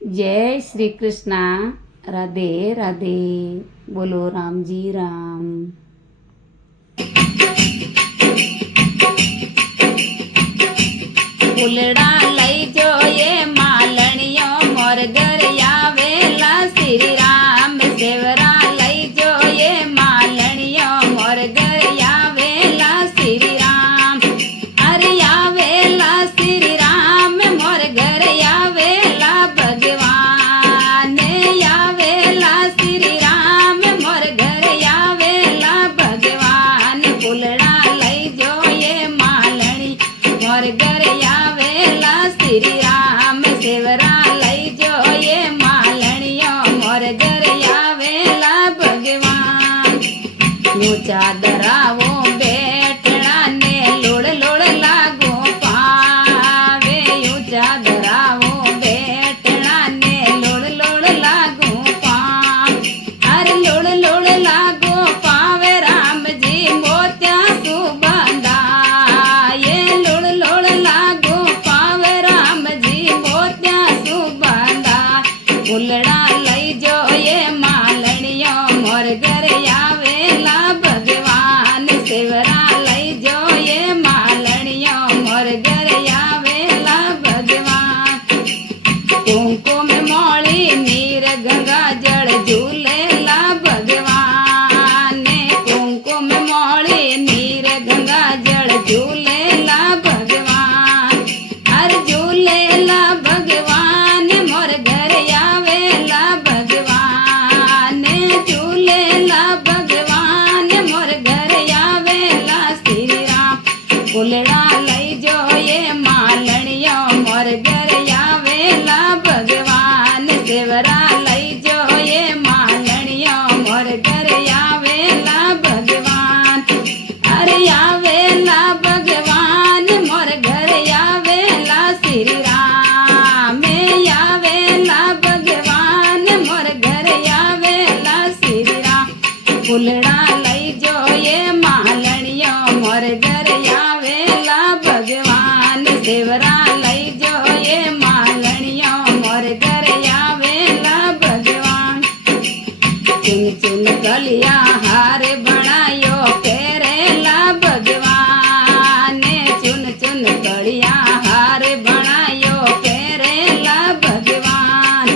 जय श्री कृष्णा। राधे राधे। बोलो राम जी राम। फूलड़ा लई जो ये मालणियों मोर घर आवेला श्री राम। सेवरा लई जो ये मालणियों मोर घर आवेला श्री राम। अरे आवेला श्री राम मोर घर आवेला भगवान। आवेला श्री राम मोर घर आवेला भगवान। फूलड़ा लई जो ये मालणी मोर घर आवेला श्री राम। सेवरा लई जो ये मालणियों मोर घर आवेला भगवान। यूं चादरावो बैठड़ा ने लोड़ लोड़ लागो पावे। यूं चादरावो बैठड़ा ने लोड़ लोड़ लागो पाव। अरे लोड़ लोड़ लागो पावे राम जी मोत्या सुबंधा। ये लोड़ लोड़ लागो पावे राम जी मोत्या सुबंधा। फूलड़ा लई जो ये मालणियों मोर घर आवेला भगवान। सेवरा लई जो ये मालणियों मोर घर आवेला भगवान। कुमकुम मोली नीर गंगा जल झूलेला भगवान। कुमकुम मोली नीर गंगा जल झूलेला भगवान। हर झूलेला भगवान मोर घर आवेला भगवान। झूलेला भगवान मोर घर आवेला श्री राम। फूलड़ा लई जो ये मालणियों मोर घर आवेला भगवान। सेवरा लई जो ये मालणियों मोर घर आवेला भगवान। अरे आवेला भगवान मोर घर आवेला श्री राम। आवेला भगवान मोर घर आवेला श्री राम। फूलड़ा लई जो ये मालणियों मोर घर आवेला भगवान। सेवरा लई जो ये मालणियों मोर घर आवेला भगवान। चुन चुन कलिया हार बनायो पेरेला भगवान। चुन चुन कलिया हार बनायो पेरेला भगवान।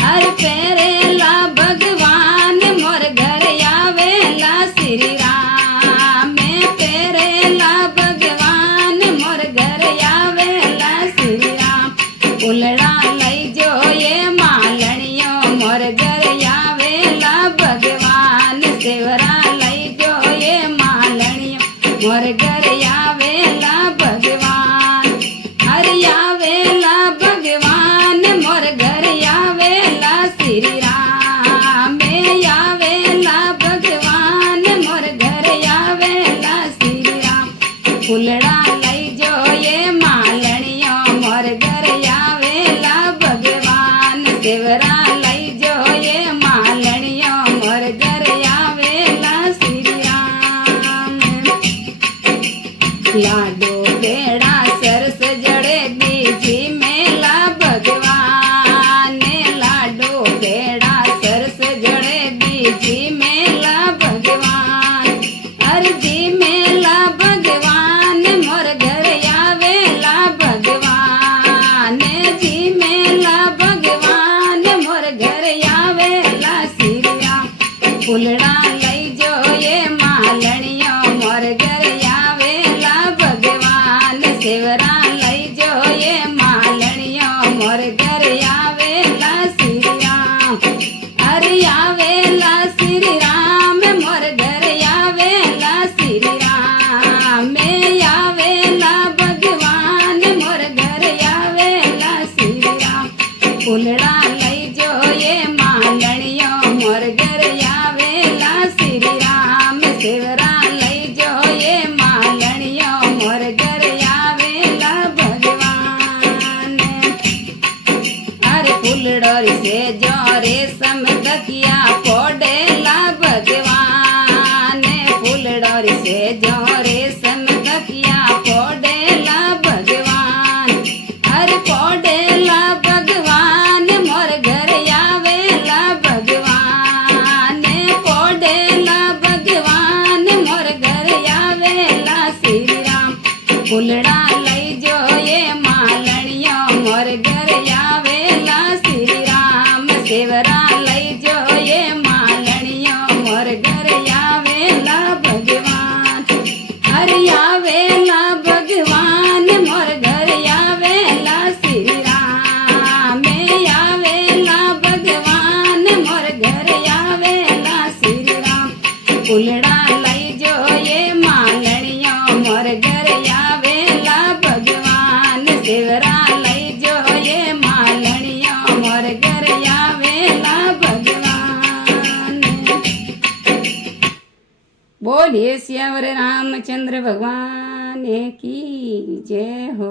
हर पेरेला भगवान मोर घर आवेला श्री राम। पेरेला भगवान मोर घर आवेला श्री राम। फूलड़ा लई जो ये मालणियों मोर घर आवेला भगवान। सेवरा लई जो ये मालणियों मोर घर आवेला भगवान। अरे आवेला भगवान मोर घर आवेला श्री राम। आवेला भगवान मोर घर आवेला श्री राम। फूलड़ा लई जो ये मालणियों मोर घर आवेला भगवान। सेवरा लई जो ये मालणियों मोर घर आवेला श्री राम। लाडो बेड़ा सरस जड़े दीजी मेला भगवान। लाडो बेड़ा सरस जड़े दीजी मेला भगवान। हर जी मेला भगवान मोर घर आवेला भगवान। जी मेला भगवान मोर घर आवेला श्री राम। फूलड़ा लई जो ये मालणियों मोर घर आवेला भगवान। सेवरा लई जो ये मालणियों मोर घर आवेला श्री राम। अरे आवेला श्री राम मोर घर आवेला श्री राम। आवेला भगवान मोर घर आवेला श्री राम। फूलड़ा लई जो ये मालणियों मोर घर आवेला श्री राम। सेवरा लई जो ये मालणियों मोर घर आवेला भगवान। अरे फूलड़ोरी से जो रेशम तकिया पोडेला भगवान। फूलड़ोरी से जो रेशम तकिया पोडेला भगवान। अरे पोडेला भगवान मोर સેવરા લઈ જોઈએ માલણીઓ મોર ઘરે આવેલા ભગવાન. અરે આવેલા ભગવાન મોર ઘરે આવેલા શ્રી રામે આવેલા ભગવાન મોર ઘરે આવેલા શ્રી રામ. ફૂલડા લઈ જોઈએ માલણીઓ મોર ઘરે આવેલા ભગવાન. સેવરા લઈ જોઈએ માલણીઓ મોર ઘરે આવેલા ભગવાન. બોલીએ શ્યાવર રામચંદ્ર ભગવાન કી જય હો.